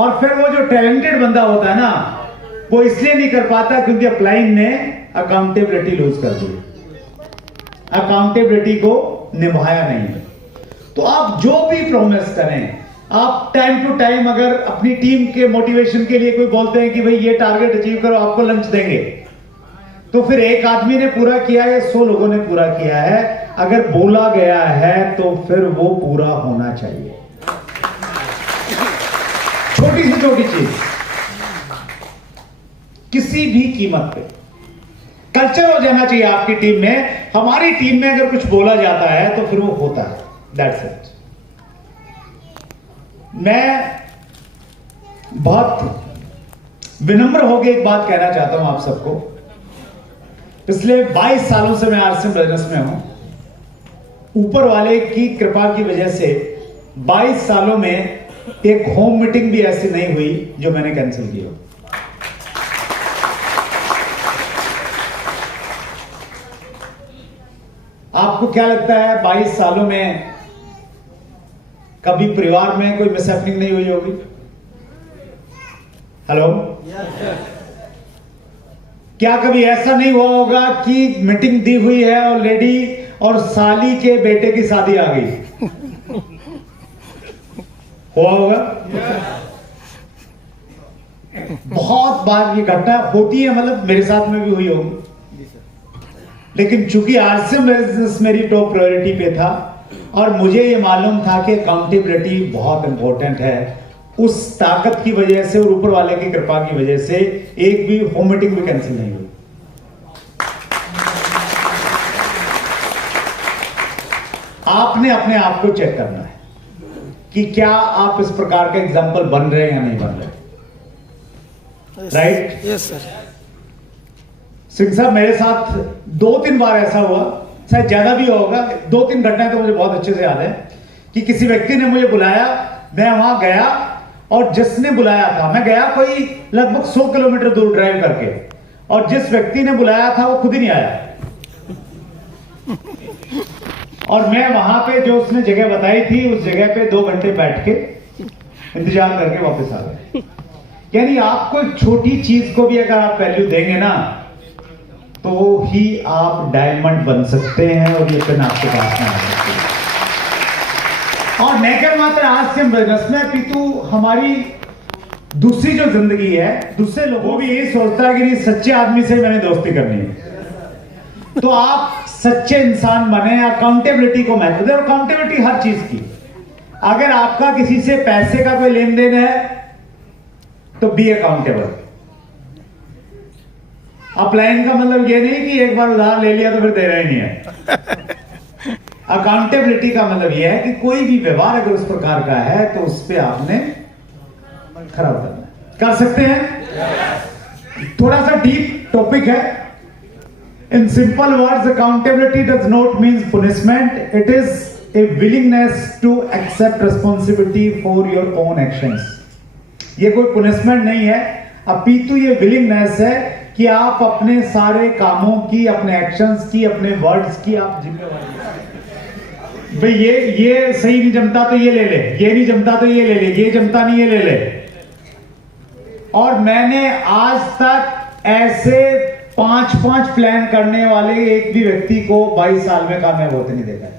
और फिर वो जो टैलेंटेड बंदा होता है ना, वो इसलिए नहीं कर पाता क्योंकि अपलाइन ने अकाउंटेबिलिटी लूज कर दी, अकाउंटेबिलिटी को निभाया नहीं। तो आप जो भी प्रॉमिस करें, आप टाइम टू टाइम अगर अपनी टीम के मोटिवेशन के लिए कोई बोलते हैं कि भाई ये टारगेट अचीव करो, आपको लंच देंगे, तो फिर एक आदमी ने पूरा किया है, 100 लोगों ने पूरा किया है, अगर बोला गया है तो फिर वो पूरा होना चाहिए। छोटी से छोटी चीज किसी भी कीमत पे कल्चर हो जाना चाहिए आपकी टीम में। हमारी टीम में अगर कुछ बोला जाता है तो फिर वो होता है, दैट्स इट। मैं बहुत विनम्र होकर एक बात कहना चाहता हूं आप सबको। पिछले 22 सालों से मैं आरसीएम बिजनेस में हूं। ऊपर वाले की कृपा की वजह से 22 सालों में एक होम मीटिंग भी ऐसी नहीं हुई जो मैंने कैंसिल की हो। आपको क्या लगता है 22 सालों में कभी परिवार में कोई मिसहैपनिंग नहीं हुई होगी? हेलो, क्या कभी ऐसा नहीं हुआ होगा कि मीटिंग दी हुई है और लेडी और साली के बेटे की शादी आ गई? हुआ होगा? बहुत बार ये घटना होती है, मतलब मेरे साथ में भी हुई होगी। लेकिन चूंकि आरसीएम बिजनेस मेरी टॉप प्रायोरिटी पे था और मुझे ये मालूम था कि अकाउंटेबिलिटी बहुत इंपॉर्टेंट है, उस ताकत की वजह से और ऊपर वाले की कृपा की वजह से एक भी होम मीटिंग भी कैंसिल नहीं हुई। आपने अपने आप को चेक करना है कि क्या आप इस प्रकार का एग्जाम्पल बन रहे हैं या नहीं बन रहे। राइट? Yes sir. सिंह साहब, मेरे साथ 2-3 बार ऐसा हुआ, शायद ज्यादा भी होगा, 2-3 घटनाएं तो मुझे बहुत अच्छे से याद है कि किसी व्यक्ति ने मुझे बुलाया, मैं वहां गया और जिसने बुलाया था, मैं गया कोई लगभग 100 किलोमीटर दूर ड्राइव करके, और जिस व्यक्ति ने बुलाया था वो खुद ही नहीं आया। और मैं वहां पे जो उसने जगह बताई थी उस जगह पे 2 घंटे बैठ के इंतजार करके वापस आ गए। यानी आपको एक छोटी चीज को भी अगर आप वैल्यू देंगे ना, तो ही आप डायमंड बन सकते हैं और ये पिन आपके पास में आ सकती है। और नेकर मात्र आरसीएम बिजनेस में पीतू हमारी दूसरी जो जिंदगी है, दूसरे लोगों भी यही सोचता है कि नहीं, सच्चे आदमी से मैंने दोस्ती करनी है। तो आप सच्चे इंसान बने, अकाउंटेबिलिटी को महत्व दें। और अकाउंटेबिलिटी हर चीज की, अगर आपका किसी से पैसे का कोई लेन देन है तो बी अकाउंटेबल। अपलाइन का मतलब ये नहीं कि एक बार उधार ले लिया तो फिर दे रहे नहीं है। अकाउंटेबिलिटी का मतलब यह है कि कोई भी व्यवहार अगर उस प्रकार का है तो उस पर आपने खरा उतरना है। कर सकते हैं? थोड़ा सा डीप टॉपिक है। In simple words, accountability does not mean punishment, it is a willingness to accept responsibility for your own actions. ये कोई पनिशमेंट नहीं है, अपितु ये विलिंगनेस है कि आप अपने सारे कामों की, अपने एक्शंस की, अपने वर्ड्स की आप जिम्मेवारी। भाई ये सही नहीं जमता तो ये ले ले, ये नहीं जमता तो ये ले ले, ये जमता नहीं ये ले ले। और मैंने आज तक ऐसे 5-5 प्लान करने वाले एक भी व्यक्ति को 22 साल में कामयाब होते नहीं देखा है।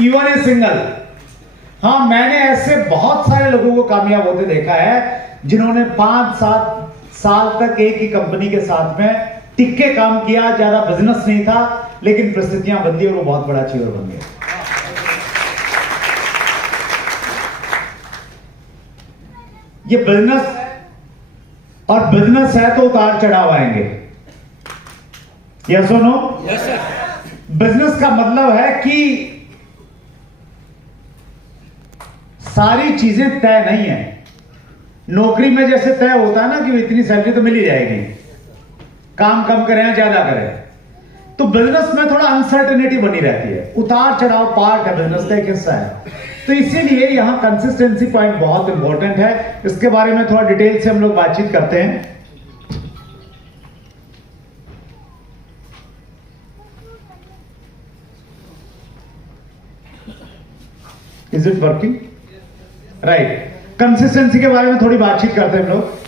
Even a single. हाँ, मैंने ऐसे बहुत सारे लोगों को कामयाब होते देखा है जिन्होंने 5-7 साल तक एक ही कंपनी के साथ में टिक के काम किया, ज्यादा बिजनेस नहीं था, लेकिन परिस्थितियां बदली और वो बहुत बड़ा अचीवर बन गए। ये बिजनेस, और बिजनेस है तो उतार चढ़ाव आएंगे। यस और नो? Yes sir. बिजनेस का मतलब है कि सारी चीजें तय नहीं है। नौकरी में जैसे तय होता है ना कि इतनी सैलरी तो मिल ही जाएगी, काम कम करें या ज्यादा करें, तो बिजनेस में थोड़ा अनसर्टेनिटी बनी रहती है। उतार चढ़ाव पार्ट है, बिजनेस का एक हिस्सा है। तो इसीलिए यहां कंसिस्टेंसी पॉइंट बहुत इंपॉर्टेंट है। इसके बारे में थोड़ा डिटेल से हम लोग बातचीत करते हैं। Is it working? Right. Consistency के बारे में थोड़ी बातचीत करते हैं हम लोग।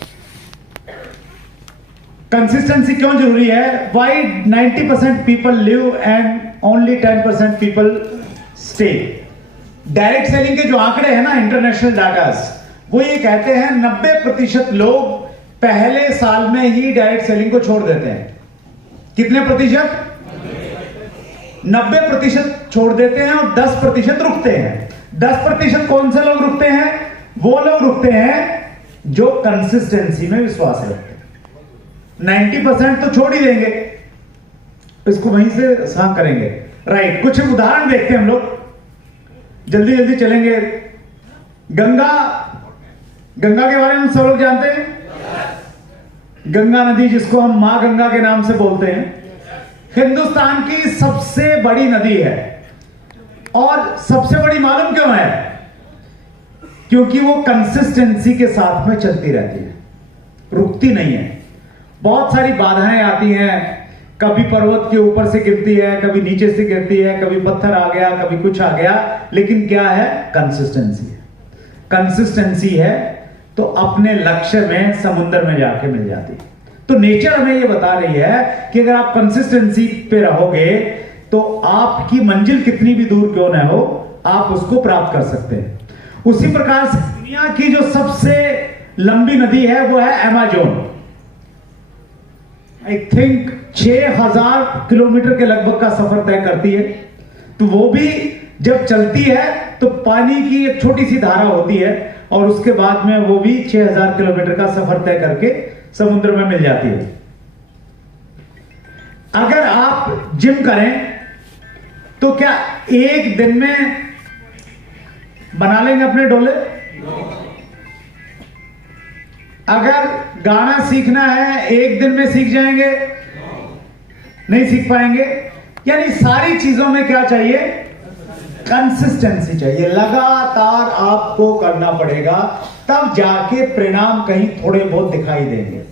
कंसिस्टेंसी क्यों जरूरी है? Why 90% people leave and only 10% people stay? Direct selling के जो आंकड़े हैं ना, इंटरनेशनल डाटास, वो ये कहते हैं 90% लोग पहले साल में ही डायरेक्ट सेलिंग को छोड़ देते हैं। कितने प्रतिशत? 90% छोड़ देते हैं और 10% रुकते हैं। 10% कौन से लोग रुकते हैं? वो लोग रुकते हैं जो कंसिस्टेंसी में विश्वास रखते हैं। 90% तो छोड़ ही देंगे, इसको वहीं से साफ करेंगे। राइट। कुछ उदाहरण देखते हैं हम लोग, जल्दी जल्दी चलेंगे। गंगा के बारे में सब लोग जानते हैं। गंगा नदी, जिसको हम मां गंगा के नाम से बोलते हैं, हिंदुस्तान की सबसे बड़ी नदी है। और सबसे बड़ी मालूम क्यों है? क्योंकि वो कंसिस्टेंसी के साथ में चलती रहती है, रुकती नहीं है। बहुत सारी बाधाएं आती हैं, कभी पर्वत के ऊपर से गिरती है, कभी नीचे से गिरती है, कभी पत्थर आ गया, कभी कुछ आ गया, लेकिन क्या है? कंसिस्टेंसी है। कंसिस्टेंसी है तो अपने लक्ष्य में समुद्र में जाके मिल जाती है। तो नेचर हमें ये बता रही है कि अगर आप कंसिस्टेंसी पे रहोगे तो आपकी मंजिल कितनी भी दूर क्यों ना हो, आप उसको प्राप्त कर सकते हैं। उसी प्रकार से दुनिया की जो सबसे लंबी नदी है वो है अमेज़न। आई थिंक 6000 किलोमीटर के लगभग का सफर तय करती है। तो वो भी जब चलती है तो पानी की एक छोटी सी धारा होती है और उसके बाद में वो भी 6000 किलोमीटर का सफर तय करके समुद्र में मिल जाती है। अगर आप जिम करें तो क्या एक दिन में बना लेंगे अपने डोले? अगर गाना सीखना है एक दिन में सीख जाएंगे? नहीं सीख पाएंगे। यानी सारी चीजों में क्या चाहिए? कंसिस्टेंसी चाहिए। लगातार आपको करना पड़ेगा, तब जाके परिणाम कहीं थोड़े बहुत दिखाई देंगे।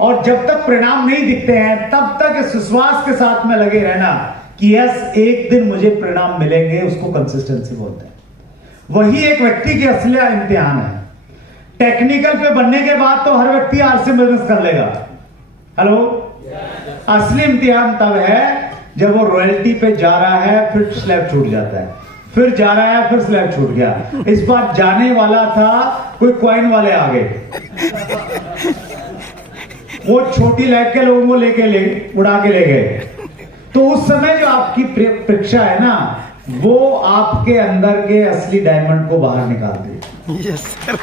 और जब तक परिणाम नहीं दिखते हैं तब तक इस विश्वास के साथ में लगे रहना कि यस, एक दिन मुझे परिणाम मिलेंगे, उसको कंसिस्टेंसी बोलते हैं। वही एक व्यक्ति की असली इम्तिहान है। टेक्निकल पे बनने के बाद तो हर व्यक्ति आरसी बिजनेस कर लेगा। हेलो। असली इम्तिहान तब है जब वो रॉयल्टी पे जा रहा है, फिर स्लैब छूट जाता है, फिर जा रहा है, फिर स्लैब छूट गया। इस बार जाने वाला था, कोई कॉइन वाले आ गए, वो छोटी लैग के लोगों को उड़ा के ले गए। तो उस समय जो आपकी परीक्षा है ना, वो आपके अंदर के असली डायमंड को बाहर निकालती है। Yes sir.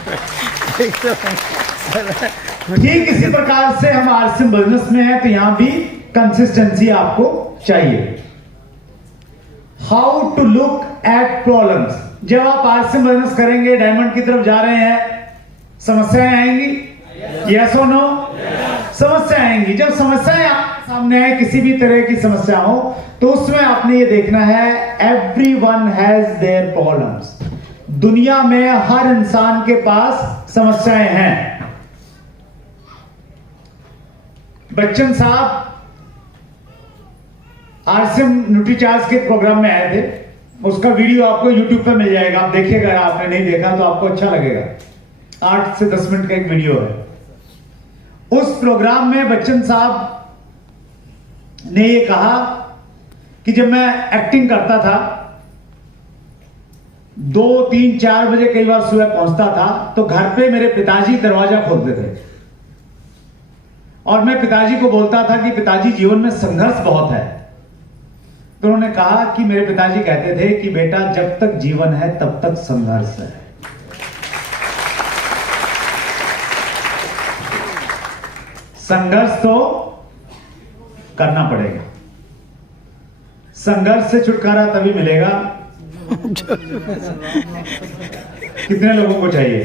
ठीक इसी प्रकार से हम आरसी बिजनेस में हैं तो यहां भी कंसिस्टेंसी आपको चाहिए। How to look at problems. जब आप आरसी बिजनेस करेंगे, डायमंड की तरफ जा रहे हैं, समस्याएं आएंगी? यस और नो? समस्या आएंगी। जब समस्याएं आपके सामने आए, किसी भी तरह की समस्या हो, तो उसमें आपने ये देखना है, एवरीवन हैज देयर प्रॉब्लम्स। दुनिया में हर इंसान के पास समस्याएं हैं। बच्चन साहब आरसीएम न्यूट्रीचार्ज के प्रोग्राम में आए थे, उसका वीडियो आपको YouTube पे मिल जाएगा, आप देखिएगा। अगर आपने नहीं देखा तो आपको अच्छा लगेगा। 8 से 10 मिनट का एक वीडियो है। उस प्रोग्राम में बच्चन साहब ने ये कहा कि जब मैं एक्टिंग करता था, 2, 3, 4 बजे कई बार सुबह पहुंचता था, तो घर पे मेरे पिताजी दरवाजा खोलते थे और मैं पिताजी को बोलता था कि पिताजी, जीवन में संघर्ष बहुत है। तो उन्होंने कहा कि मेरे पिताजी कहते थे कि बेटा, जब तक जीवन है तब तक संघर्ष है। संघर्ष तो करना पड़ेगा। संघर्ष से छुटकारा तभी मिलेगा। कितने लोगों को चाहिए?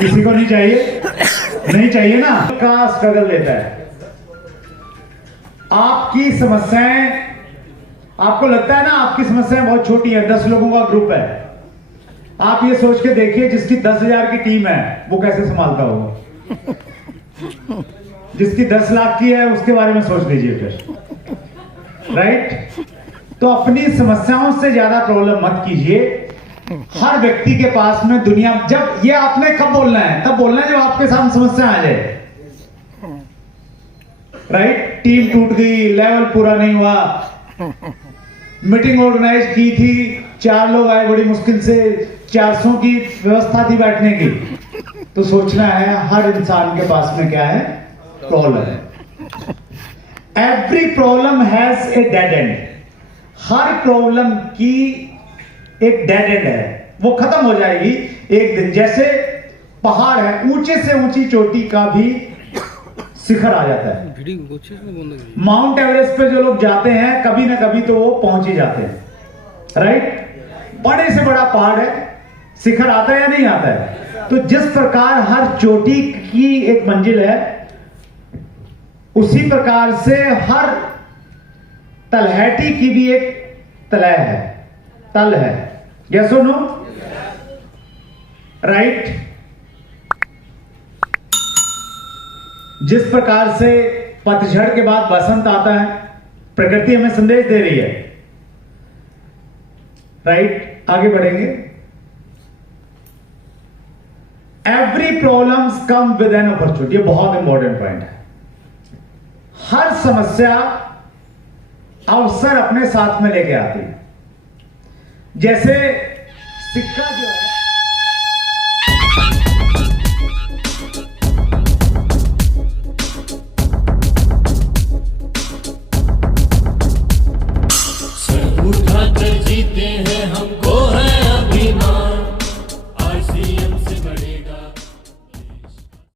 किसी को नहीं चाहिए? नहीं चाहिए ना। का स्ट्रगल लेता है। आपकी समस्याएं, आपको लगता है ना आपकी समस्याएं बहुत छोटी है, 10 लोगों का ग्रुप है। आप ये सोच के देखिए, जिसकी 10,000 की टीम है वो कैसे संभालता होगा। जिसकी 10 लाख की है उसके बारे में सोच लीजिए फिर। राइट। तो अपनी समस्याओं से ज्यादा प्रॉब्लम मत कीजिए। हर व्यक्ति के पास में दुनिया, जब ये आपने कब बोलना है, तब बोलना है जब आपके सामने समस्या आ जाए, राइट। टीम टूट गई, लेवल पूरा नहीं हुआ, मीटिंग ऑर्गेनाइज की थी, 4 लोग आए, बड़ी मुश्किल से 400 की व्यवस्था थी बैठने की, तो सोचना है हर इंसान के पास में क्या है, प्रॉब्लम है। Every problem has a dead and. Her problem की एक डेड एंड है, वो खत्म हो जाएगी एक दिन। जैसे पहाड़ है, ऊंचे से ऊंची चोटी का भी शिखर आ जाता है। माउंट एवरेस्ट पे जो लोग जाते हैं कभी ना कभी तो वो पहुंच ही जाते हैं, राइट। बड़े से बड़ा पहाड़ है, शिखर आता है या नहीं आता है। तो जिस प्रकार हर चोटी की एक मंजिल है, उसी प्रकार से हर तलहटी की भी एक तलय है, तल है। यस और नो, राइट। जिस प्रकार से पतझड़ के बाद बसंत आता है, प्रकृति हमें संदेश दे रही है, राइट। आगे बढ़ेंगे। Every problems come with an opportunity, ये बहुत इंपॉर्टेंट पॉइंट है। हर समस्या अवसर अपने साथ में लेके आती है। जैसे सिक्का जो है